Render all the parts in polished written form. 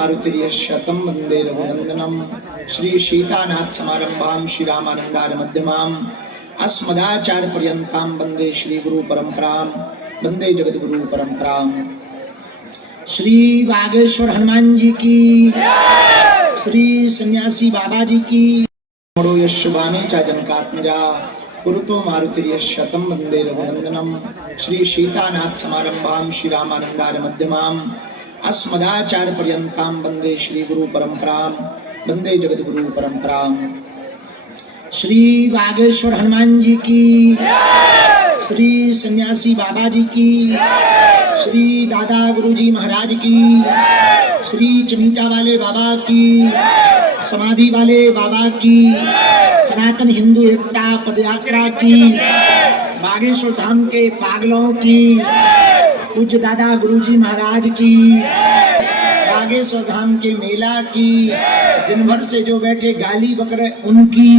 मारुतिर्यशतं वन्दे रघुनन्दनं श्री सीतानाथ समारंभां श्री रामानंदार मध्यमाम् अस्मदाचार्य पर्यन्तां वन्दे श्री गुरु परंपरां वन्दे जगद्गुरु परंपरां। श्री बागेश्वर हनुमान जी की, श्री सन्यासी बाबा जी की। मोड़ो यशुभामे च जनकात्मजा पुरतो मारुतिर्यशतं वन्दे रघुनन्दनं श्री सीतानाथ समारंभां श्री रामानंदार मध्यमाम् अस्मदाचार्य पर्यन्तां वन्दे श्री गुरु परंपरां वन्दे जगद्गुरु परंपरां। श्री बागेश्वर हनुमान जी की, श्री सन्यासी बाबा जी की, श्री दादा गुरुजी महाराज की, श्री चमीटा वाले बाबा की, समाधि वाले बाबा की, सनातन हिंदू एकता पदयात्रा की, बागेश्वर धाम के पागलों की, पूज्य दादा गुरुजी महाराज की, बागेश्वर धाम के मेला की, दिन भर से जो बैठे गाली बकरे उनकी,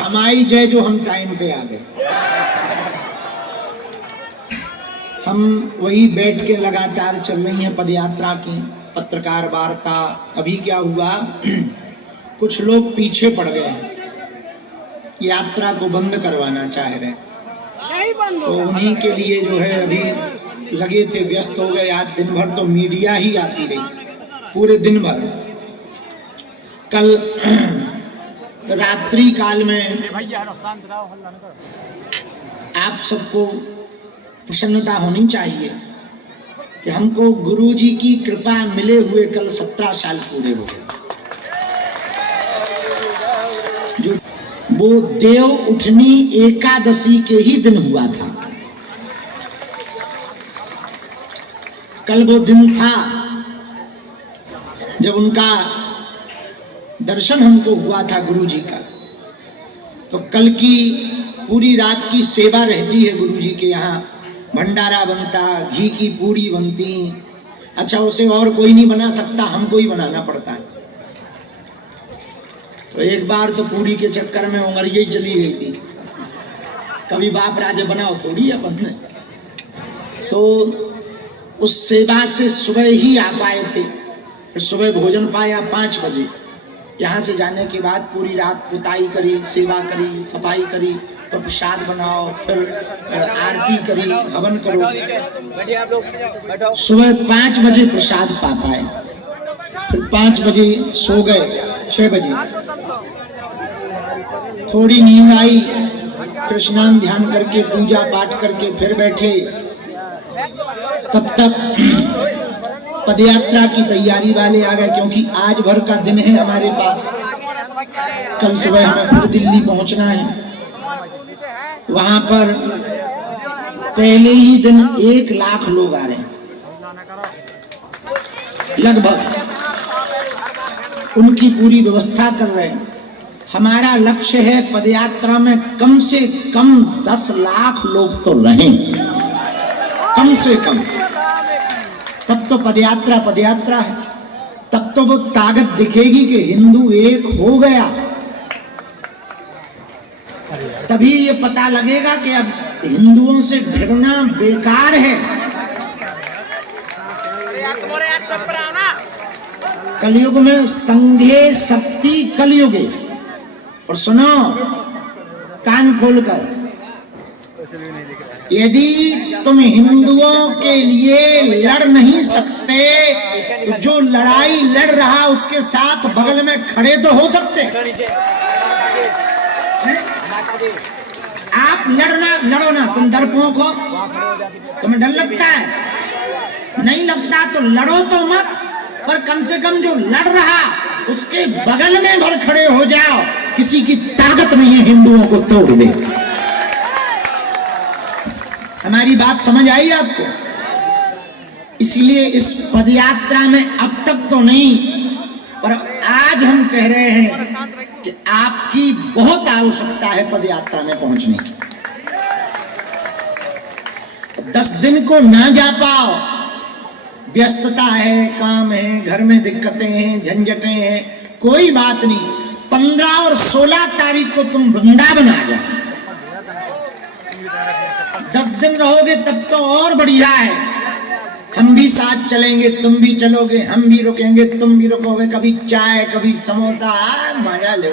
हमारी जय जो हम टाइम पे आ गए। हम वही बैठ के लगातार चल रही हैं पदयात्रा की पत्रकार वार्ता। अभी क्या हुआ, कुछ लोग पीछे पड़ गए, यात्रा को बंद करवाना चाह रहे, तो उन्हीं के लिए जो है अभी लगे थे, व्यस्त हो गए। आज दिन भर तो मीडिया ही आती रही, पूरे दिन भर। कल रात्रि काल में आप सबको प्रसन्नता होनी चाहिए कि हमको गुरु जी की कृपा मिले हुए कल 17 साल पूरे हो गए। जो वो देव उठनी एकादशी के ही दिन हुआ था। कल वो दिन था जब उनका दर्शन हमको हुआ था गुरु जी का। तो कल की पूरी रात की सेवा रहती है गुरु जी के यहाँ, भंडारा बनता, घी की पूरी बनती। अच्छा, उसे और कोई नहीं बना सकता, हमको ही बनाना पड़ता है। तो एक बार तो पूरी के चक्कर में उमरिया ही चली गई थी। कभी बाप राजा बनाओ थोड़ी अपन ने। तो उस सेवा से सुबह ही आ पाए थे, फिर सुबह भोजन पाया 5 बजे। यहाँ से जाने के बाद पूरी रात पुताई करी, सेवा करी, सफाई करी, तो प्रसाद बनाओ, फिर आरती करी, हवन करो। सुबह 5 बजे प्रसाद पा पाए, फिर 5 बजे सो गए। 6 बजे थोड़ी नींद आई, फिर स्नान ध्यान करके पूजा पाठ करके फिर बैठे। तब तक पदयात्रा की तैयारी वाले आ गए, क्योंकि आज भर का दिन है हमारे पास। कल सुबह हमें फिर दिल्ली पहुंचना है। वहां पर पहले ही दिन 1 लाख लोग आ रहे हैं लगभग, उनकी पूरी व्यवस्था कर रहे हैं। हमारा लक्ष्य है पदयात्रा में कम से कम 10 लाख लोग तो रहें, कम से कम। तब तो पदयात्रा पदयात्रा है, तब तो वो ताकत दिखेगी कि हिंदू एक हो गया। तभी ये पता लगेगा कि अब हिंदुओं से भिड़ना बेकार है। कलयुग में संघे शक्ति कलयुगे। और सुनो कान खोलकर, यदि तुम हिंदुओं के लिए लड़ नहीं सकते तो जो लड़ाई लड़ रहा उसके साथ बगल में खड़े तो हो सकते। आप लड़ो ना, तुम डरपोक हो, तुम्हें डर लगता है, नहीं लगता तो लड़ो तो मत, पर कम से कम जो लड़ रहा उसके बगल में भर खड़े हो जाओ। किसी की ताकत नहीं है हिंदुओं को तोड़ दे। हमारी बात समझ आई आपको? इसलिए इस पदयात्रा में अब तक तो नहीं, पर आज हम कह रहे हैं कि आपकी बहुत आवश्यकता है पदयात्रा में पहुंचने की। 10 दिन को ना जा पाओ, व्यस्तता है, काम है, घर में दिक्कतें हैं, झंझटें हैं, कोई बात नहीं। 15 और 16 तारीख को तुम वृंदावन आ जाओ। 10 दिन रहोगे तब तो और बढ़िया है। हम भी साथ चलेंगे, तुम भी चलोगे, हम भी रुकेंगे, तुम भी रुकोगे, कभी चाय कभी समोसा, मजा लो।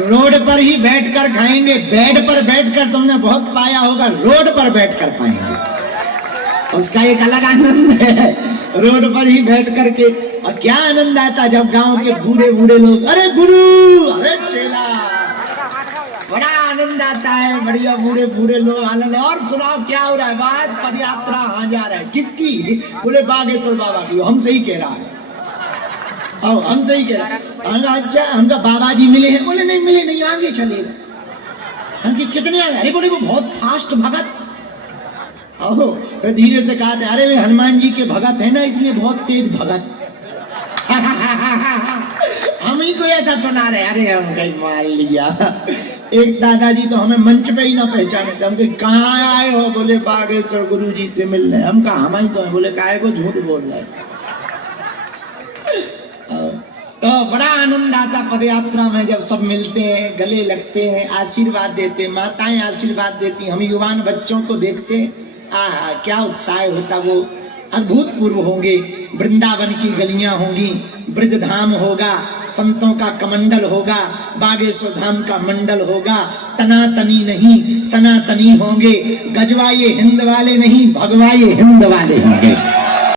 रोड पर ही बैठकर खाएंगे, बेड पर बैठकर तुमने बहुत पाया होगा, रोड पर बैठकर पाएंगे, उसका एक अलग आनंद है। रोड पर ही बैठ करके, और क्या आनंद आता जब गांव के बूढ़े बूढ़े लोग, अरे गुरु, अरे चेला, बड़ा आनंद आता है। बढ़िया बूढ़े बूढ़े लोग आनंद। और सुनाओ क्या हो रहा है? बात पद यात्रा कहाँ जा रहा है? किसकी? बोले बागेश्वर बाबा की। हमसे ही कह रहा है, हमसे ही कह रहा है। अच्छा, हमका बाबा जी मिले हैं? बोले नहीं मिले नहीं, आगे चलेगा। हम कितने आगे? अरे बोले वो बहुत फास्ट भगत। आओ, फिर धीरे से कहा था, अरे वे हनुमान जी के भगत है ना, इसलिए बहुत तेज भगत। हम ही को ऐसा सुना रहे। अरे हम कहीं मान लिया। एक दादाजी तो हमें मंच पे ही ना पहचाने थे। हम कहाँ आए हो? बोले बागेश्वर गुरु जी से मिलने। हम कहा हम ही तो है। बोले काहे को झूठ बोल रहे? तो बड़ा आनंद आता पद यात्रा में, जब सब मिलते हैं, गले लगते हैं, आशीर्वाद देते, माताएं आशीर्वाद देती, हम युवान बच्चों को देखते, आहा क्या उत्साह होता। वो अद्भुतपूर्व होंगे। वृंदावन की गलियां होंगी, ब्रजधाम होगा, संतों का कमंडल होगा, बागेश्वर धाम का मंडल होगा। तनातनी नहीं, सनातनी होंगे। गजवा ये हिंद वाले नहीं, भगवा ये हिंद वाले होंगे।